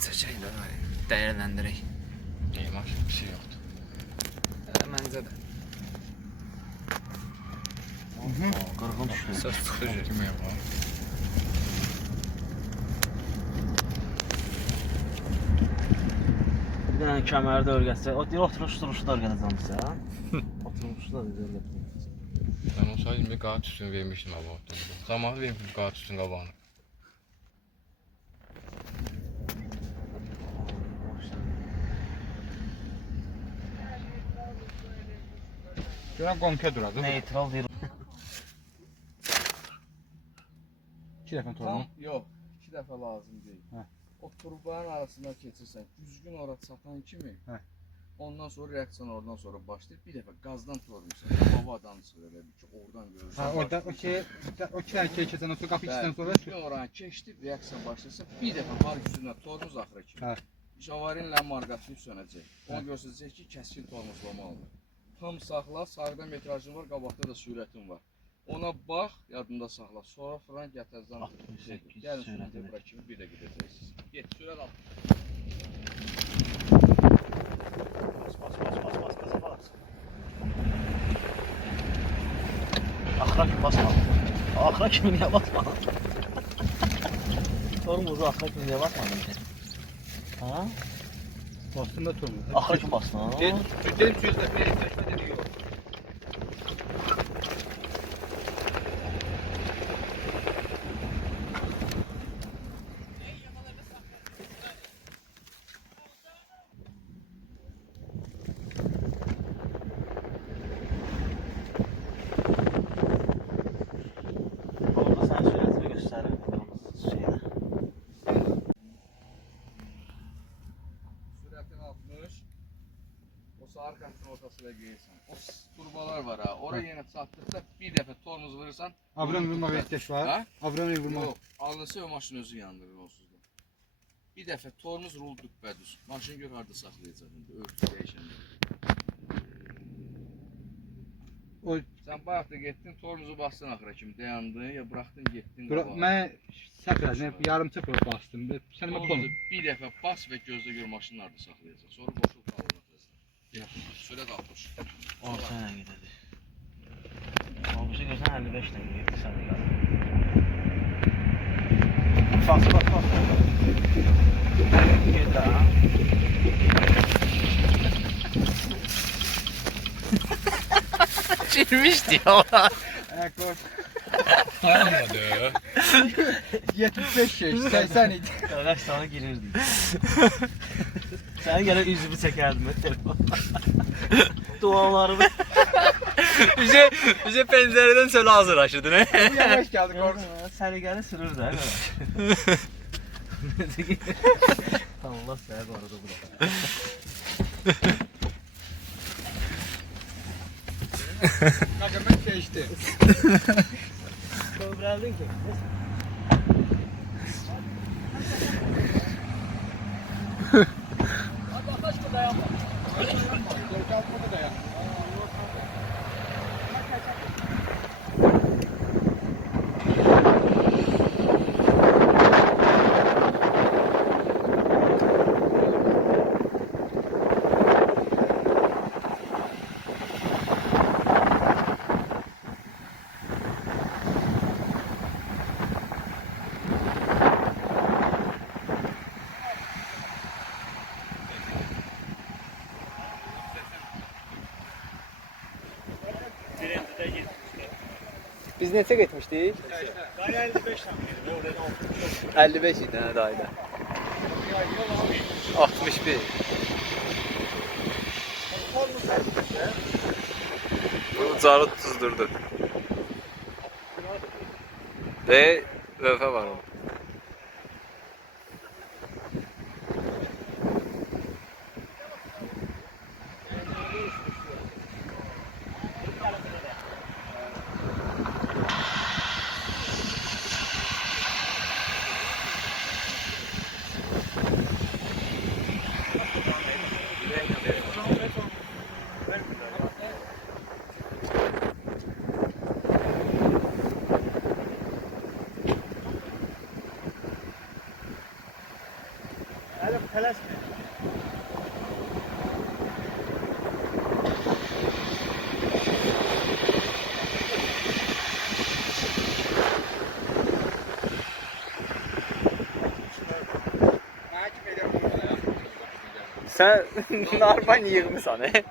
Seçelim de değerlendireyim. İyi maşallah bir şey yoktu. Bence de. Qırğın düşdü. Söz sıkıcı. Kime yapalım? Bir dənə kəmərdə örgətsə, o deyir oturuşda örgətəcəm sən. Oturuşda da örgətəcəm. Ben olsaydım bir kağıt üstünü vermiştim abi ortada. Zamanı vermiştim bir kağıt üstünü kabağını. Görən qonka duradı. Neytral deyir. 2 dəfə Tam torunu. yox, 2 dəfə lazım deyil. Hə. O turbanın arasından keçirsən, düzgün ora çatan kimi, Hə. ondan sonra reaksiyon oradan sonra başlayır. Bir dəfə qazdan tormuşsan, havadan çıxır elə bir ki, oradan görürsən. Ha, orada o şey, o 2 dənə keçən sonra qapı içindən sonra düzgün oranı keçdi, reaksiyon başlayırsa, bir dəfə var üstündən tormuz axıra kimi. Hə. Javarinlə marqasını sönəcək. Onu göstərəcək ki, kəskin tormuzlamalıdır. Tam saxla, sağda metrajın var, qabaqda da sürətin var. Ona bax, yadında saxla. Sonra fırlan gətəzdən 68 gəlin sürəti sürətə bura kimi bir də gedəcəksiniz. Get, sürət al. Bas, gaza bas. Axıra kimi basma. Axıra kimi niyə basmadın? Tormuzu axıra kimi niyə basmadın ki? Ha? bastım da torunu. Axıra kimi basma. Dedim sözdə bir seçmə dedi yox. Orada sən sürətini göstərir. Şeydə. Sürətin 60. O sağ arxasının ortasına geyirsən. O turbalar var ha. Oraya yenə çatdıqda bir dəfə tormuz vurursan. Avram vurma ehtiyac var. Ha? Avram vurma. Yox, alınsa o maşın özü yandırır onsuz da. Bir dəfə tormuz rul düppədüz. Maşın gör harda saxlayacaq indi, örtü dəyişəndə. O Sən bayaq da getdin, tormuzu bastın axıra kimi, dayandın ya buraxdın, getdin qabağa. mən səhv elədim. Yarımçıq bastım. Sən Tormuzu torunu. bir dəfə bas və gözlə gör maşının harda saxlayacaq. Sonra boşul qalına tezdən. Sürət 60. Orta ilə gedəcək. Avuşu görsən 55 ilə gedir sən də. Bas. Gedir ha. Çirmişti ya. Ayak koş. Olmadı. 75 yaş, 80 idi. Qardaş sana girirdi. Səni gələ üzümü çəkərdim mən telefonla. Dualarımı. Bize pencereden söyle hazır açırdın he. Yavaş geldik orada. Səni gələ sürür də qardaş. Allah səni qorudu bura. Kanka ben geçti. Kövrəldin ki. Kalkmadı da ya. Biz neçə getmişdik? 55 idi hə dayda. 61. Bu ucarı tuzdurdu. Ve lövhə var orada. Hələ tələsmə. Sen normal yığmısan, he?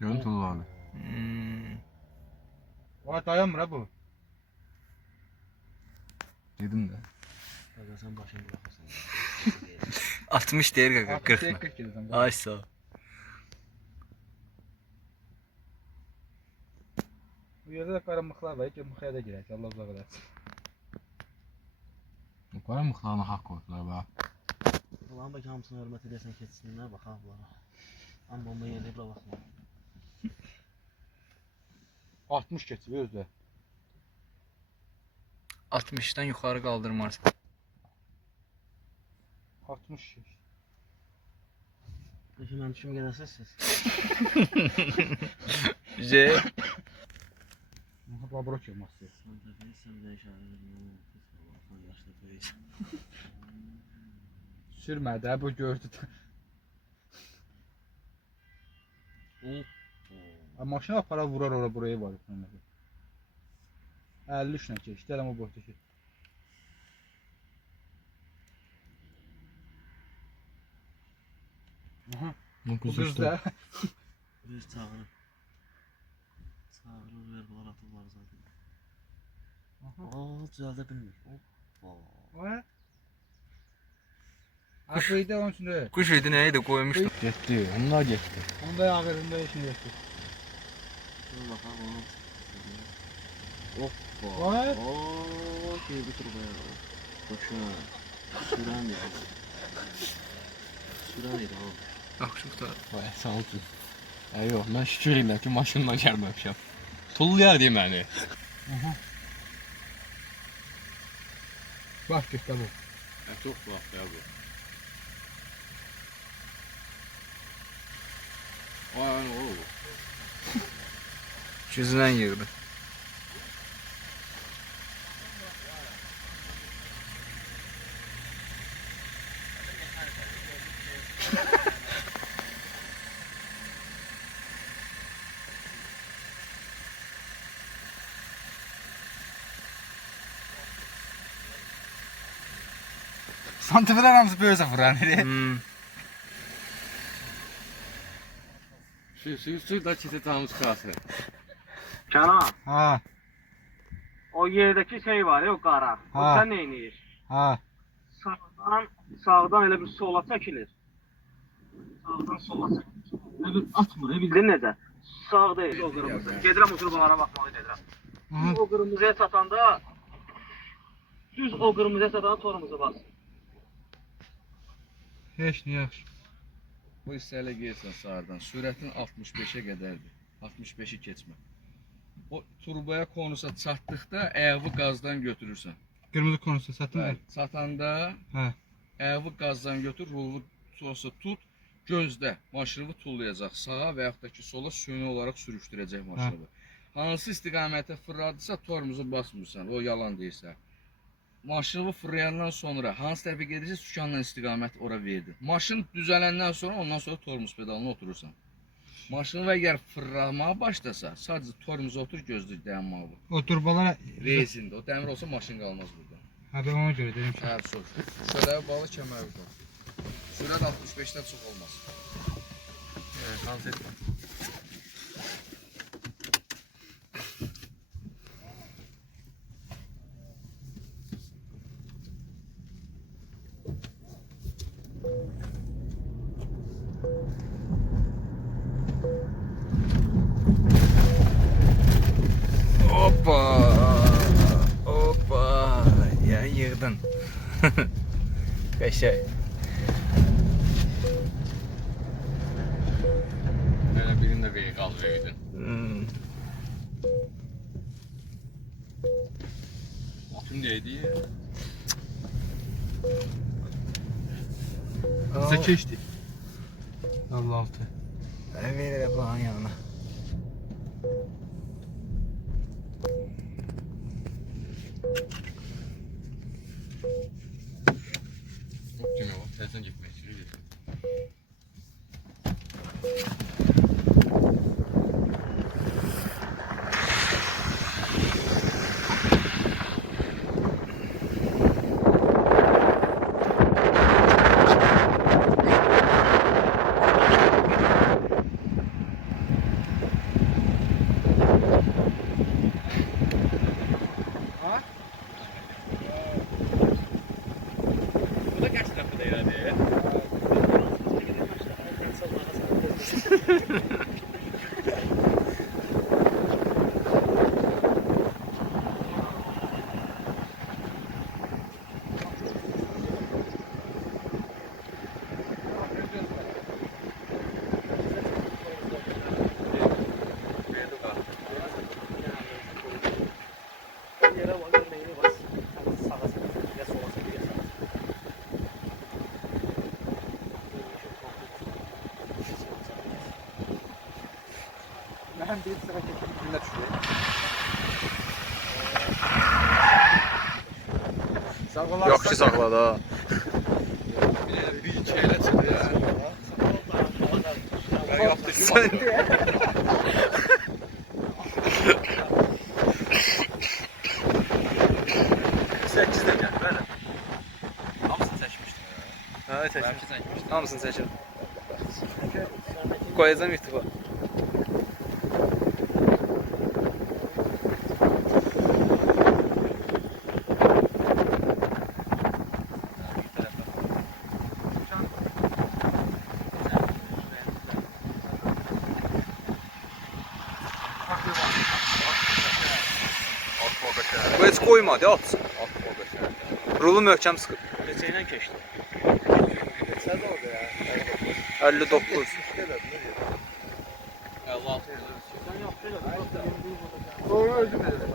Görüntülü abi. Vay dayanmır ha bu. Dedim de. Qaqa sən başını buraxırsan. 60 değil kanka, 40 mı? 40 gelirsən. Ay sağ ol. Bu yerdə də qaranlıqlar var. Gəl mıxaya da girək. Allah uzaq eləsin. O kadar mıhlarına hak koydular be. Ulan bak hamısını hörmət edəsən keçsinlər bax bunlara. Amma bomba yerdə bura baxma. 60 keçib özdə. 60'dan yukarı kaldırmazsan. 60 keç. Peki mən düşüm gedəsiz siz. J. Babro çılması. Sən təfəsən də işarə edin. Sən yaşlı böyüksən. Sürmədi ha bu gördü. Maşına para vurar ora buraya var. 53 nə keçdi, elə o boyda keçdi. Aha, Bu bu kız qız da. Bir çağırın. Çağırın ver bunlar atırlar zaten. Aa düzəldə bilmir. Oha. Akıydı onun üstünde. Kuş idi neydi koymuştum. Gitti. Onlar gitti. Onda ağırında işini yaptı. Dur bakalım onu. Hoppa. What? Oo, girdi turbaya. Başa. Süren ya. Süren idi oğlum. Akşamda. Vay sağ olsun. Yok ben şükür edeyim ki maşınla gelmemişim. Tullu yer diyeyim yani. Bak göster bu. Çok tuhaf ya bu. Vay ne oldu? Yüzünden yığdı. Santimetre hamısı böyle vuran. Su da çete tamamız kalsın. Kenan, Ha, o yerdeki şey var ya o qara. O Ha. sən neyniyir? ha. Sağdan elə bir sola çəkilir. Sağdan sola çəkilir. Elə bir atmır, bildin necə? Sağ deyil o qırmızı. Gedirəm o qırmızılara baxmalı gedirəm. Hı. O qırmızıya çatanda düz o qırmızıya çatanda torumuzu bas. Heç nə yaxşı. Bu hissələ gelsən sağdan. Sürətin 65'e qədərdir. 65'i keçmə. O turboya konusa çatdıqda ayağı qazdan götürürsən. Qırmızı konusu satın al. Çatanda Hə. ayağı qazdan götür, rulu sosa tut, gözdə. Maşını tullayacaq sağa və yaxud da ki sola süni olaraq sürüşdürəcək maşını. hansı istiqamətə fırladısa tormuzu basmırsan, o yalan deyirsə. Maşını fırlayandan sonra hansı tərəfə gedirsə sükanla istiqamət ora verdi. Maşın düzələndən sonra ondan sonra tormuz pedalına oturursan. Maşını əgər fırlamaya başlasa sadəcə tormuza otur gözlük dayanmalı. O turbalar Rezində, o dəmir olsa maşın qalmaz burada. ha ben ona göre dedim ki. Hə, soç. Şöləyə bağlı kəməri var. Sürət 65-dən çox olmaz. Konsept var. Hoppa. Hoppa. Ya yığdın. Qəşəng. Mənə birini də verir, qal verdin. Atım neydi ya? Bize keçti. 56. Ver falan yanına. Yok kimi o, telefon gitmek istiyor. Bu da kaç tarafı da yani? Ben bir sıra keçip dinle şuraya. Yok ki saxladı ha. Bir şeyle çıktı ya. Ben yaptım. Sen Səkizdən gəlir, bəli. Hamısını seçmiştim. Hə, Belki çəkmişdim. seçmiştim. Hamısını çəkin. Qoyacam YouTube'a. Bu heç qoymadı, at. Rulu möhkəm sıxıb. Neçəylə keçdi? 59. 56 Sen yaptın ya. Doğru özüm dedim.